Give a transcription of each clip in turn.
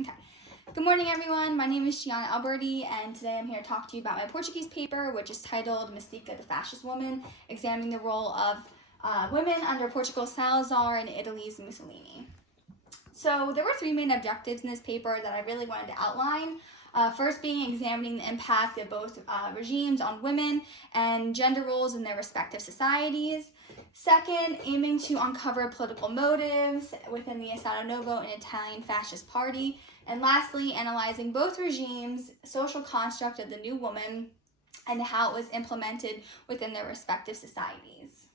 Okay. Good morning, everyone. My name is Gianna Alberti, and today I'm here to talk to you about my Portuguese paper, which is titled Mystica, the Fascist Woman, examining the role of women under Portugal's Salazar and Italy's Mussolini. So there were three main objectives in this paper that I really wanted to outline. First being examining the impact of both regimes on women and gender roles in their respective societies. Second, aiming to uncover political motives within the Stato Novo and Italian Fascist Party. And lastly, analyzing both regimes' social construct of the new woman and how it was implemented within their respective societies.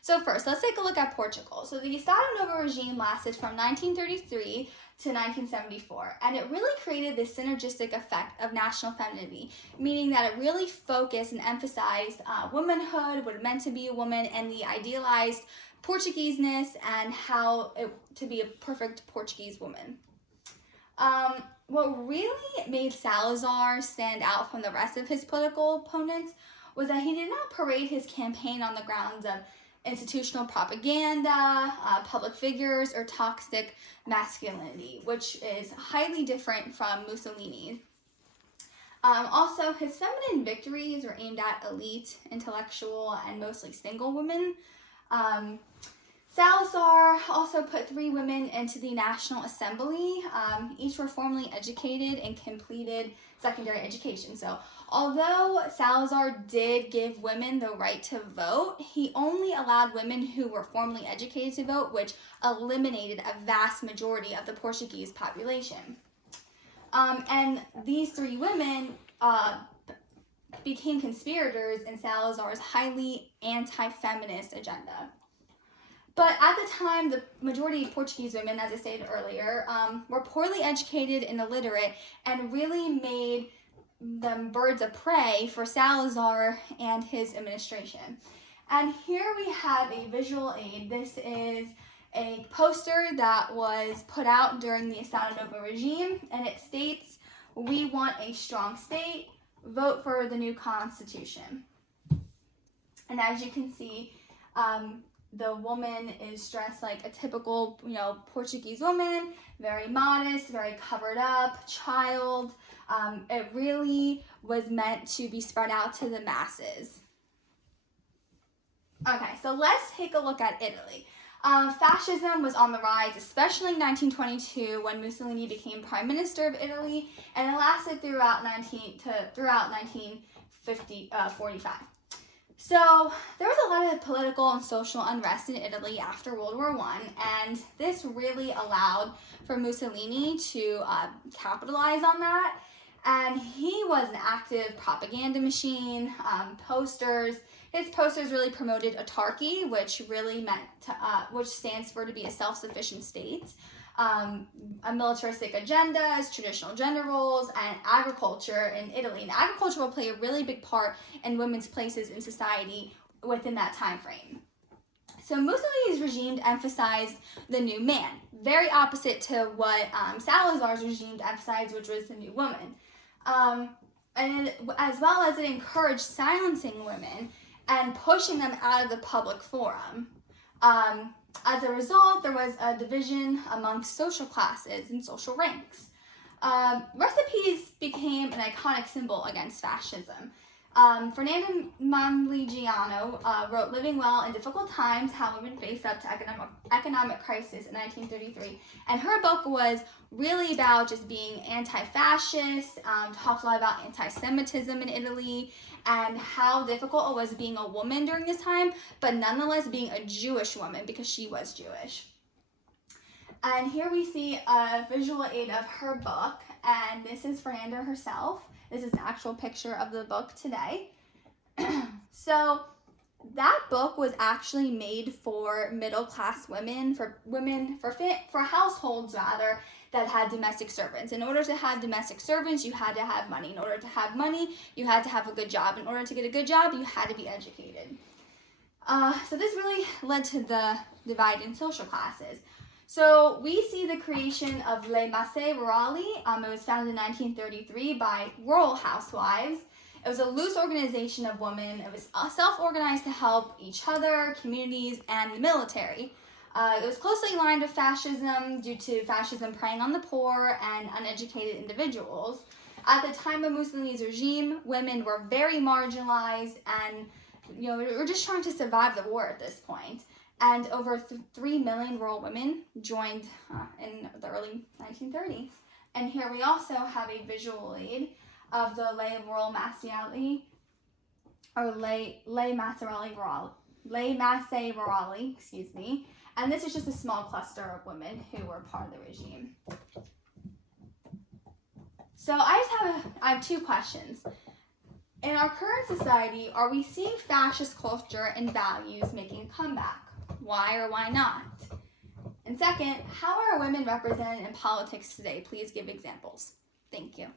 So first, let's take a look at Portugal. So the Stato Novo regime lasted from 1933 to 1974, and it really created this synergistic effect of national femininity, meaning that it really focused and emphasized womanhood, what it meant to be a woman, and the idealized Portugueseness and how to be a perfect Portuguese woman. What really made Salazar stand out from the rest of his political opponents was that he did not parade his campaign on the grounds of institutional propaganda, public figures, or toxic masculinity, which is highly different from Mussolini. Also, his feminine victories were aimed at elite, intellectual, and mostly single women. Salazar also put 3 women into the National Assembly. Each were formally educated and completed secondary education. So although Salazar did give women the right to vote, he only allowed women who were formally educated to vote, which eliminated a vast majority of the Portuguese population. And these 3 women became conspirators in Salazar's highly anti-feminist agenda. But at the time, the majority of Portuguese women, as I stated earlier, were poorly educated and illiterate and really made them birds of prey for Salazar and his administration. And here we have a visual aid. This is a poster that was put out during the Stato Novo regime, and it states, "We want a strong state, vote for the new constitution." And as you can see, the woman is dressed like a typical, Portuguese woman, very modest, very covered up, child. It really was meant to be spread out to the masses. Okay, so let's take a look at Italy. Fascism was on the rise, especially in 1922 when Mussolini became Prime Minister of Italy, and it lasted throughout 1945. So there was a lot of political and social unrest in Italy after World War I, and this really allowed for Mussolini to capitalize on that. And he was an active propaganda machine, posters. His posters really promoted autarky, which really meant which stands for to be a self-sufficient state. A militaristic agendas, traditional gender roles, and agriculture in Italy. And agriculture will play a really big part in women's places in society within that time frame. So Mussolini's regime emphasized the new man, very opposite to what Salazar's regime emphasized, which was the new woman. And as well as it encouraged silencing women and pushing them out of the public forum. As a result, there was a division amongst social classes and social ranks. Recipes became an iconic symbol against fascism. Fernando Manligiano wrote Living Well in Difficult Times, How Women Face Up to Economic Crisis in 1933. And her book was really about just being anti-fascist, talked a lot about anti-Semitism in Italy, and how difficult it was being a woman during this time, but nonetheless being a Jewish woman because she was Jewish. And here we see a visual aid of her book, and this is Fernanda herself. This is an actual picture of the book today. So that book was actually made for middle-class women, for households rather, that had domestic servants. In order to have domestic servants, you had to have money. In order to have money, you had to have a good job. In order to get a good job, you had to be educated. So this really led to the divide in social classes. So we see the creation of Le Masse Rurali. It was founded in 1933 by rural housewives. It was a loose organization of women. It was self-organized to help each other, communities, and the military. It was closely aligned with fascism due to fascism preying on the poor and uneducated individuals. At the time of Mussolini's regime, women were very marginalized and we're just trying to survive the war at this point. And over 3 million rural women joined in the early 1930s. And here we also have a visual aid of the Lei Rural Massiali, or Lei Masse Rurali, excuse me. And this is just a small cluster of women who were part of the regime. So I have two questions. In our current society, are we seeing fascist culture and values making a comeback? Why or why not? And second, how are women represented in politics today? Please give examples. Thank you.